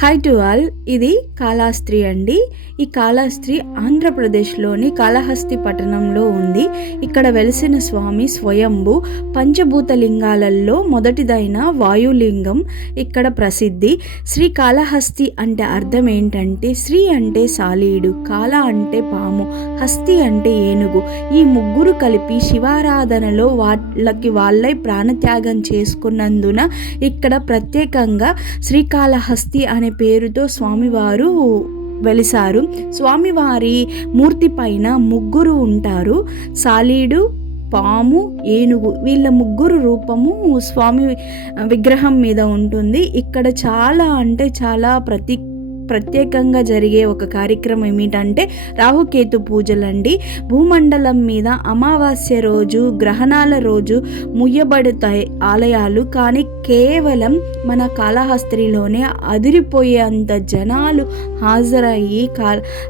Hi to all. ఇది కాళహస్త్రి అండి. ఈ కాళహస్త్రి ఆంధ్రప్రదేశ్లోని కాళహస్తి పట్టణంలో ఉంది. ఇక్కడ వెలిసిన స్వామి స్వయంభు పంచభూత లింగాలలో మొదటిదైన వాయులింగం ఇక్కడ ప్రసిద్ధి. శ్రీ కాళహస్తి అంటే అర్థం ఏంటంటే, శ్రీ అంటే సాలీడు, కాళ అంటే పాము, హస్తి అంటే ఏనుగు. ఈ ముగ్గురు కలిపి శివారాధనలో వాళ్ళై ప్రాణత్యాగం చేసుకున్నందున ఇక్కడ ప్రత్యేకంగా శ్రీకాళహస్తి అనే పేరుతో స్వామివారు వెలిసారు. స్వామివారి మూర్తి పైన ముగ్గురు ఉంటారు. సాలీడు, పాము, ఏనుగు, వీళ్ళ ముగ్గురు రూపము స్వామి విగ్రహం మీద ఉంటుంది. ఇక్కడ చాలా అంటే చాలా ప్రత్యేకంగా జరిగే ఒక కార్యక్రమం ఏమిటంటే రాహుకేతు పూజలండి. భూమండలం మీద అమావాస్య రోజు, గ్రహణాల రోజు ముయ్యబడతాయి ఆలయాలు, కానీ కేవలం మన కాళహస్తిలోనే అదిరిపోయేంత జనాలు హాజరయ్యి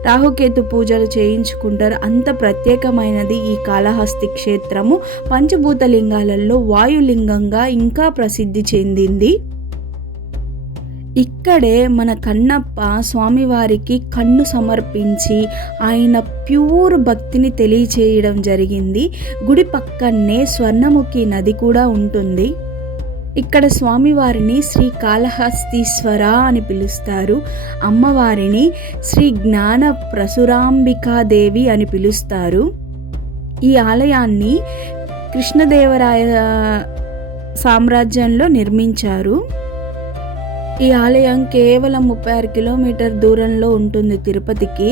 రాహుకేతు పూజలు చేయించుకుంటారు. అంత ప్రత్యేకమైనది ఈ కాళహస్తి క్షేత్రము. పంచభూత లింగాలలో వాయులింగంగా ఇంకా ప్రసిద్ధి చెందింది. ఇక్కడే మన కన్నప్ప స్వామివారికి కన్ను సమర్పించి ఆయన ప్యూర్ భక్తిని తెలియచేయడం జరిగింది. గుడి పక్కనే స్వర్ణముఖి నది కూడా ఉంటుంది. ఇక్కడ స్వామివారిని శ్రీ కాళహస్తీశ్వర అని పిలుస్తారు. అమ్మవారిని శ్రీ జ్ఞాన ప్రసురాంబికాదేవి అని పిలుస్తారు. ఈ ఆలయాన్ని కృష్ణదేవరాయ సామ్రాజ్యంలో నిర్మించారు. ఈ ఆలయం కేవలం 36 కిలోమీటర్ దూరంలో ఉంటుంది తిరుపతికి.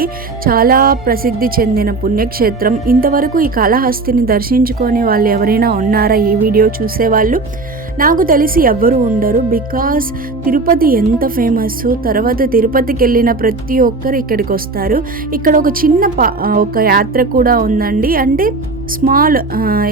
చాలా ప్రసిద్ధి చెందిన పుణ్యక్షేత్రం. ఇంతవరకు ఈ కాళహస్తిని దర్శించుకొని వాళ్ళు ఎవరైనా ఉన్నారా? ఈ వీడియో చూసేవాళ్ళు నాకు తెలిసి ఎవ్వరు ఉండరు. బికాస్ తిరుపతి ఎంత ఫేమస్. తర్వాత తిరుపతికి వెళ్ళిన ప్రతి ఒక్కరు ఇక్కడికి వస్తారు. ఇక్కడ ఒక చిన్న ఒక యాత్ర కూడా ఉందండి. అంటే స్మాల్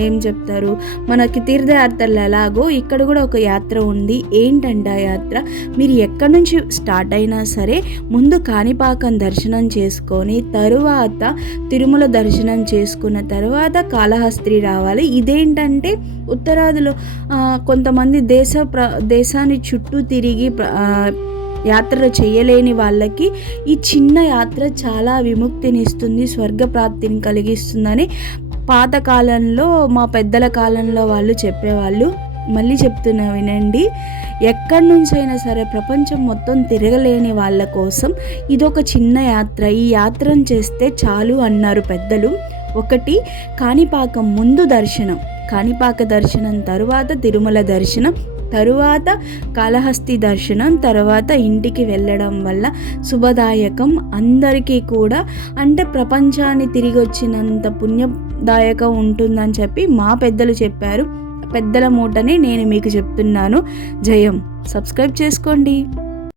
ఏం చెప్తారు, మనకి తీర్థయాత్రలు ఎలాగో ఇక్కడ కూడా ఒక యాత్ర ఉంది. ఏంటంటే ఆ యాత్ర మీరు ఎక్కడి నుంచి స్టార్ట్ అయినా సరే ముందు కాణిపాకం దర్శనం చేసుకొని తరువాత తిరుమల దర్శనం చేసుకున్న తర్వాత కాళహస్తి రావాలి. ఇదేంటంటే ఉత్తరాదిలో కొంతమంది దేశాన్ని చుట్టూ తిరిగి యాత్రలు చేయలేని వాళ్ళకి ఈ చిన్న యాత్ర చాలా విముక్తినిస్తుంది, స్వర్గప్రాప్తిని కలిగిస్తుందని పాతకాలంలో మా పెద్దల కాలంలో వాళ్ళు చెప్పేవాళ్ళు. మళ్ళీ చెప్తున్నా వినండి. ఎక్కడి నుంచైనా సరే ప్రపంచం మొత్తం తిరగలేని వాళ్ళ కోసం ఇదొక చిన్న యాత్ర. ఈ యాత్రను చేస్తే చాలు అన్నారు పెద్దలు. ఒకటి కాణిపాకం ముందు దర్శనం, కాణిపాక దర్శనం తరువాత తిరుమల దర్శనం, తరువాత కాళహస్తి దర్శనం, తర్వాత ఇంటికి వెళ్ళడం వల్ల శుభదాయకం అందరికీ కూడా. అంటే ప్రపంచాన్ని తిరిగి వచ్చినంత పుణ్యదాయకం ఉంటుందని చెప్పి మా పెద్దలు చెప్పారు. పెద్దల మూటని నేను మీకు చెప్తున్నాను. జయం. సబ్స్క్రైబ్ చేసుకోండి.